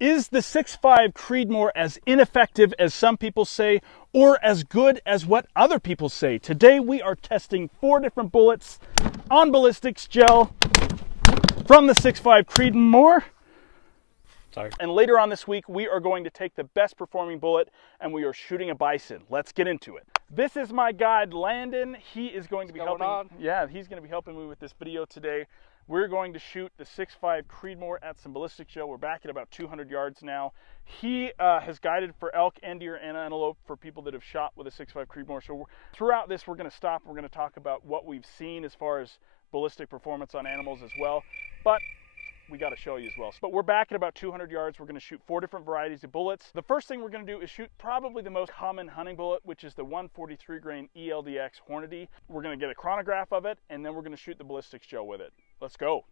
Is the 6.5 Creedmoor as ineffective as some people say, or as good as what other people say? Today we are testing 4 different bullets on ballistics gel from the 6.5 Creedmoor. Sorry. And later on this week, we are going to take the best performing bullet and we are shooting a bison. Let's get into it. This is my guide, Landon. He is going to be helping. Yeah, he's going to be helping me with this video today. We're going to shoot the 6.5 Creedmoor at some ballistic gel. We're back at about 200 yards now. He has guided for elk and deer and antelope for people that have shot with a 6.5 Creedmoor. So throughout this, we're going to stop. We're going to talk about what we've seen as far as ballistic performance on animals as well. But we got to show you as well. But we're back at about 200 yards. We're going to shoot 4 different varieties of bullets. The first thing we're going to do is shoot probably the most common hunting bullet, which is the 143 grain ELDX Hornady. We're going to get a chronograph of it, and then we're going to shoot the ballistics gel with it. Let's go.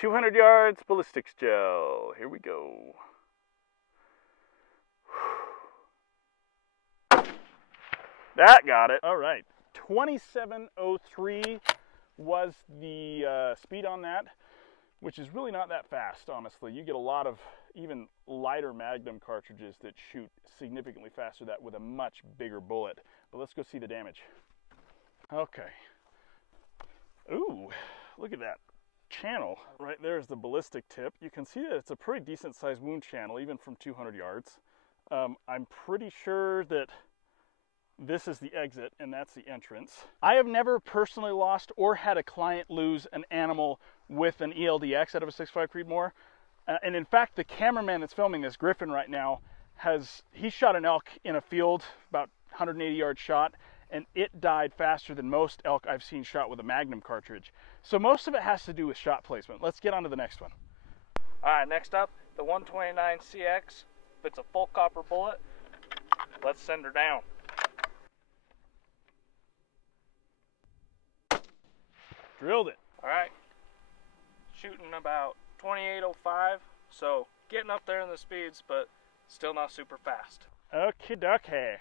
200 yards ballistics gel. Here we go. That got it. All right. 2703 was the speed on that, which is really not that fast, honestly. You get a lot of even lighter Magnum cartridges that shoot significantly faster than that with a much bigger bullet. But let's go see the damage. Okay. Ooh, look at that channel. Right there is the ballistic tip. You can see that it's a pretty decent sized wound channel, even from 200 yards. I'm pretty sure that this is the exit and that's the entrance. I have never personally lost or had a client lose an animal with an ELDX out of a 6.5 Creedmoor. And in fact, the cameraman that's filming this, Griffin, right now, he shot an elk in a field, about 180 yard shot, and it died faster than most elk I've seen shot with a Magnum cartridge. So most of it has to do with shot placement. Let's get on to the next one. All right, next up, the 129 CX. If it's a full copper bullet, let's send her down. Drilled it. All right, shooting about 2805, so getting up there in the speeds, but still not super fast. Okie dokie.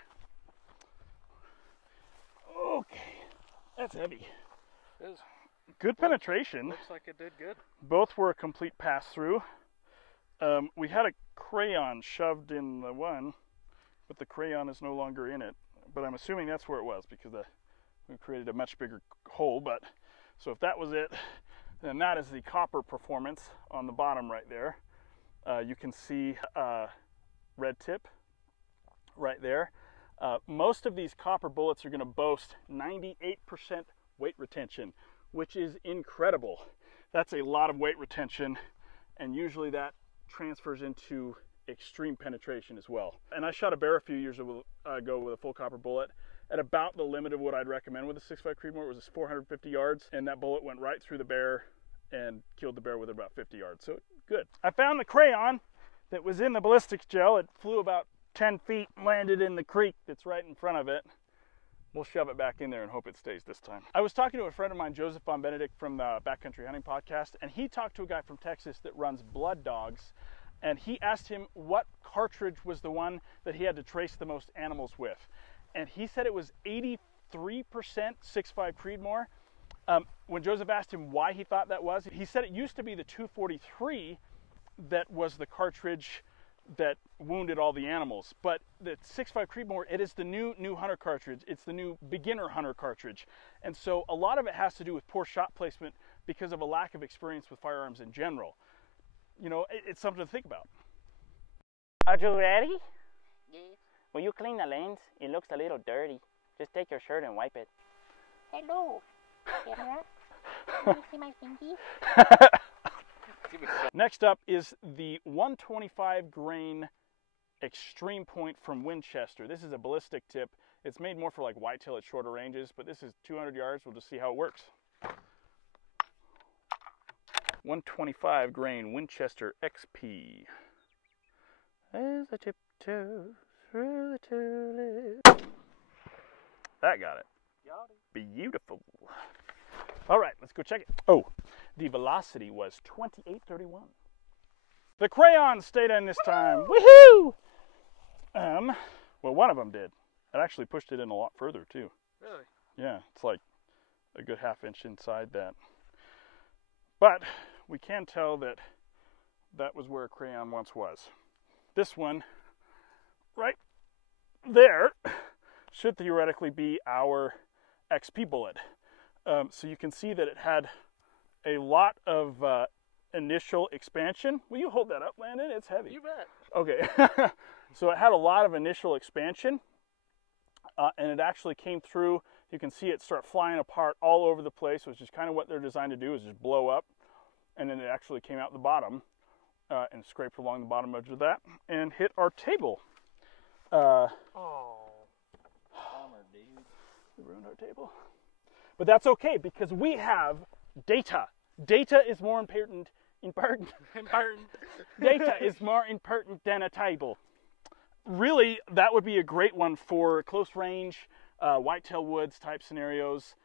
Okay, that's heavy. It is. Good penetration. Looks like it did good. Both were a complete pass-through. We had a crayon shoved in the one, but the crayon is no longer in it. But I'm assuming that's where it was because we created a much bigger hole. But so if that was it, then that is the copper performance on the bottom right there. You can see red tip right there. Most of these copper bullets are going to boast 98% weight retention, which is incredible. That's a lot of weight retention, and usually that transfers into extreme penetration as well. And I shot a bear a few years ago with a full copper bullet at about the limit of what I'd recommend with a 6.5 Creedmoor. It was 450 yards, and that bullet went right through the bear and killed the bear with about 50 yards. So good. I found the crayon that was in the ballistics gel. It flew about 10 feet, landed in the creek that's right in front of it. We'll shove it back in there and hope it stays this time. I was talking to a friend of mine, Joseph Von Benedict from the Backcountry Hunting Podcast, and he talked to a guy from Texas that runs blood dogs, and he asked him what cartridge was the one that he had to trace the most animals with. And he said it was 83% 6.5 Creedmoor. When Joseph asked him why he thought that was, he said it used to be the 243 that was the cartridge that wounded all the animals, but the 6.5 Creedmoor, it is the new hunter cartridge. It's the new beginner hunter cartridge, and so a lot of it has to do with poor shot placement because of a lack of experience with firearms in general. You know, it's something to think about. Are you ready? Yes. When you clean the lens, it looks a little dirty. Just take your shirt and wipe it. Hello. Camera. Can you see my pinky? Next up is the 125 grain Extreme Point from Winchester. This is a ballistic tip. It's made more for like whitetail at shorter ranges, but this is 200 yards. We'll just see how it works. 125 grain Winchester XP. As I tiptoe through the tulips. That got it. Beautiful. All right, let's go check it. Oh, the velocity was 2831. The crayon stayed in this time. Woohoo! Well, one of them did. It actually pushed it in a lot further too. Really? Yeah, it's like a good ½ inch inside that. But we can tell that that was where a crayon once was. this one right there should theoretically be our XP bullet. So you can see that it had a lot of initial expansion. Will you hold that up, Landon? It's heavy. You bet. Okay. So it had a lot of initial expansion, and it actually came through. You can see it start flying apart all over the place, which is kind of what they're designed to do, is just blow up. And then it actually came out the bottom and scraped along the bottom edge of that and hit our table. Oh, Bummer, dude. We ruined our table. But that's okay, because we have data. Data is more important. Data is more important than a table. Really, that would be a great one for close range, whitetail woods type scenarios.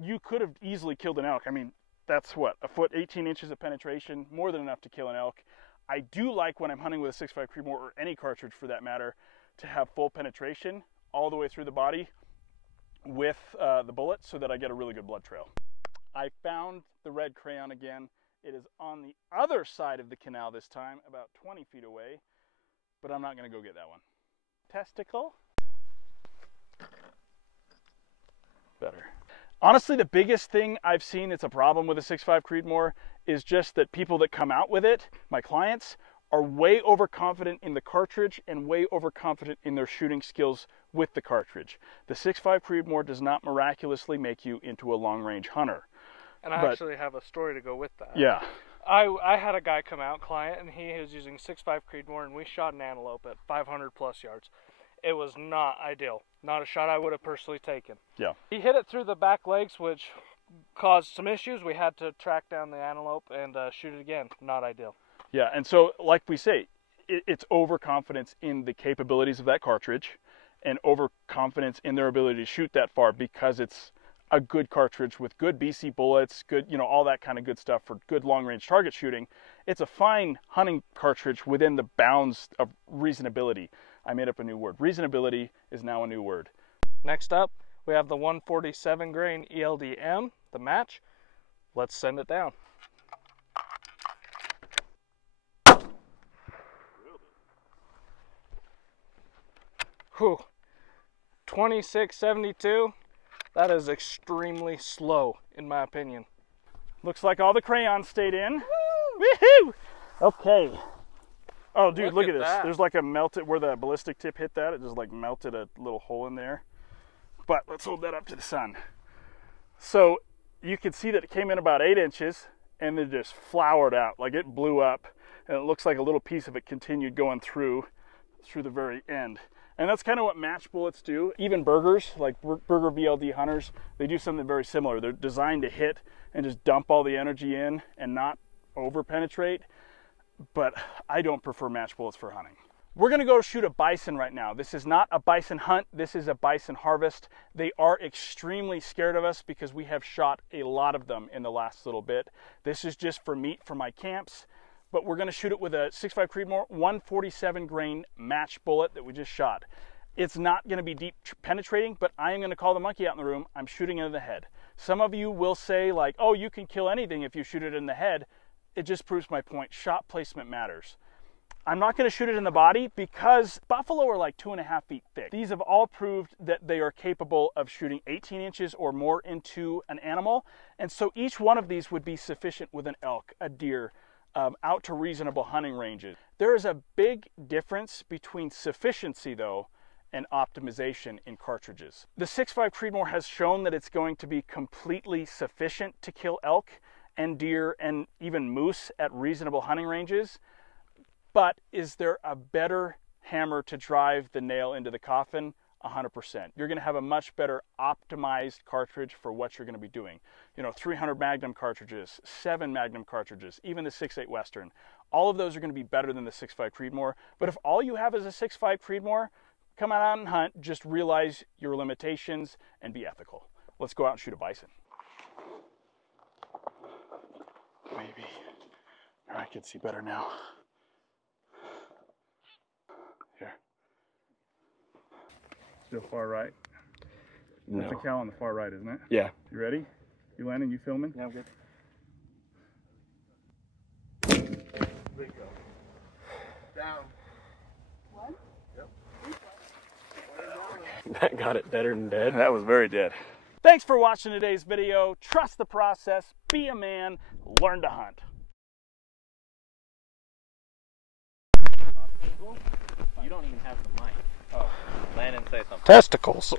You could have easily killed an elk. I mean, that's what, a foot, 18 inches of penetration, more than enough to kill an elk. I do like when I'm hunting with a 6.5 Creedmoor, or any cartridge for that matter, to have full penetration all the way through the body with the bullet, so that I get a really good blood trail. I found the red crayon again. It is on the other side of the canal this time, about 20 feet away, but I'm not going to go get that one. Testicle. Better. Honestly, the biggest thing I've seen that's a problem with a 6.5 Creedmoor is just that people that come out with it, my clients, are way overconfident in the cartridge and way overconfident in their shooting skills with the cartridge. The 6.5 Creedmoor does not miraculously make you into a long-range hunter. and I actually have a story to go with that. Yeah. I had a guy come out, client, and he was using 6.5 Creedmoor, and we shot an antelope at 500 plus yards. It was not ideal. Not a shot I would have personally taken. Yeah. He hit it through the back legs, which caused some issues. We had to track down the antelope and shoot it again. Not ideal. Yeah, and so, like we say, it's overconfidence in the capabilities of that cartridge and overconfidence in their ability to shoot that far, because it's a good cartridge with good BC bullets, good, all that kind of good stuff for good long-range target shooting. It's a fine hunting cartridge within the bounds of reasonability. I made up a new word. Reasonability is now a new word. Next up, we have the 147 grain ELD-M, the match. Let's send it down. Whew. 2672. That is extremely slow, in my opinion. Looks like all the crayons stayed in. Woohoo! Okay. Oh, dude, look at this. that. There's like a melted, where the ballistic tip hit that, it just like melted a little hole in there. But let's hold that up to the sun. So you can see that it came in about 8 inches and then just flowered out. Like it blew up, and it looks like a little piece of it continued going through the very end. And that's kind of what match bullets do. Even Burgers, like Burger BLD hunters, they do something very similar. They're designed to hit and just dump all the energy in and not over penetrate. But I don't prefer match bullets for hunting. We're gonna go shoot a bison right now. This is not a bison hunt, this is a bison harvest. They are extremely scared of us because we have shot a lot of them in the last little bit. This is just for meat for my camps, but we're gonna shoot it with a 6.5 Creedmoor 147 grain match bullet that we just shot. It's not gonna be deep penetrating, but I am gonna call the monkey out in the room. I'm shooting it in the head. Some of you will say like, oh, you can kill anything if you shoot it in the head. It just proves my point. Shot placement matters. I'm not going to shoot it in the body because buffalo are like 2.5 feet thick. These have all proved that they are capable of shooting 18 inches or more into an animal. And so each one of these would be sufficient with an elk, a deer, out to reasonable hunting ranges. There is a big difference between sufficiency though and optimization in cartridges. The 6.5 Creedmoor has shown that it's going to be completely sufficient to kill elk and deer and even moose at reasonable hunting ranges. But is there a better hammer to drive the nail into the coffin? 100%. You're going to have a much better optimized cartridge for what you're going to be doing. 300 Magnum cartridges, 7 Magnum cartridges, even the 6.8 Western. All of those are going to be better than the 6.5 Creedmoor. But if all you have is a 6.5 Creedmoor, come out and hunt. Just realize your limitations and be ethical. Let's go out and shoot a bison. Maybe. I can see better now. Here. Still far right? No. That's a cow on the far right, isn't it? Yeah. You ready? You landing? You filming? Yeah, I'm good. There you go. Down. That got it deader than dead. That was very dead. Thanks for watching today's video. Trust the process, be a man, learn to hunt. You don't even have the mic. Oh. Landon, say something. Testicles.